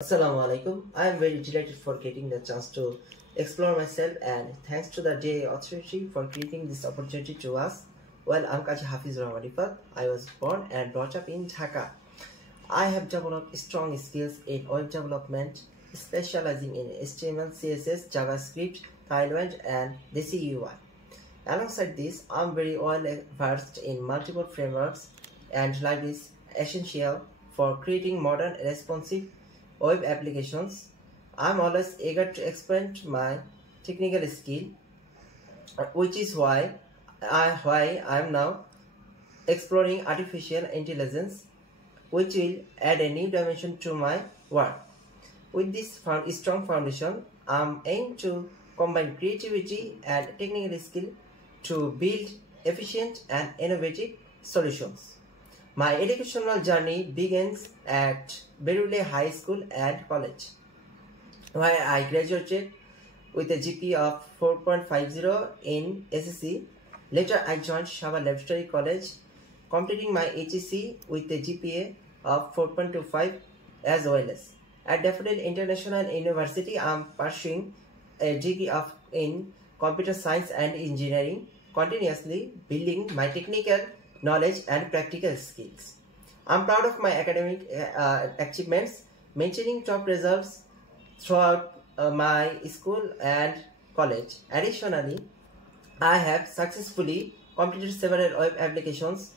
Assalamu alaikum. I am very delighted for getting the chance to explore myself, and thanks to the J Authority for creating this opportunity to us. Well, I'm Kaji Hafiz Rahmanifat. I was born and brought up in Dhaka. I have developed strong skills in web development, specializing in HTML, CSS, JavaScript, Tailwind, and Desi UI. Alongside this, I'm very well versed in multiple frameworks and libraries essential for creating modern, responsive web applications. I'm always eager to expand my technical skill, which is why I'm now exploring artificial intelligence, which will add a new dimension to my work. With this strong foundation, I'm aiming to combine creativity and technical skill to build efficient and innovative solutions. My educational journey begins at Berule High School and College, where I graduated with a GPA of 4.50 in SSC. Later, I joined Shaba Laboratory College, completing my HEC with a GPA of 4.25 as well as. At Daffodil International University, I am pursuing a degree in computer science and engineering, continuously building my technical knowledge and practical skills. I'm proud of my academic achievements, maintaining top results throughout my school and college. Additionally, I have successfully completed several web applications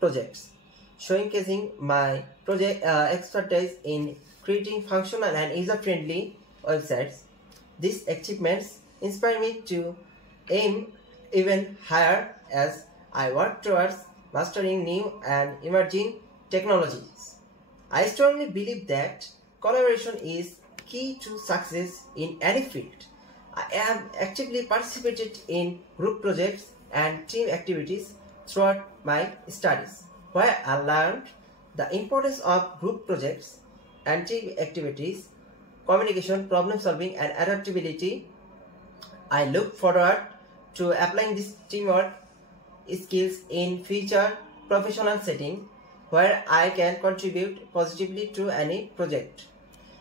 projects, showcasing my project expertise in creating functional and user-friendly websites. These achievements inspire me to aim even higher as I work towards mastering new and emerging technologies. I strongly believe that collaboration is key to success in any field. I have actively participated in group projects and team activities throughout my studies, where I learned the importance of group projects and team activities, communication, problem solving, and adaptability. I look forward to applying this teamwork skills in future professional setting where I can contribute positively to any project.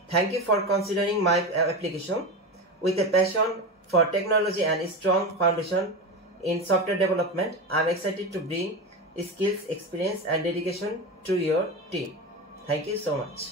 Thank you for considering my application. With a passion for technology and a strong foundation in software development, I am excited to bring skills, experience, and dedication to your team. Thank you so much.